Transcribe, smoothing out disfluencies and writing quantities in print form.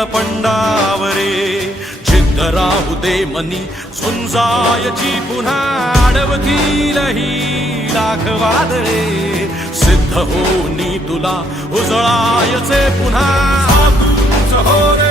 नीलपंडावरे जिद्द राहू दे मनी झुंजायची पुन्हा अडवतील ही लाख वादळे सिद्ध होनी तुला उजळायचे पुन्हा तूच हो रे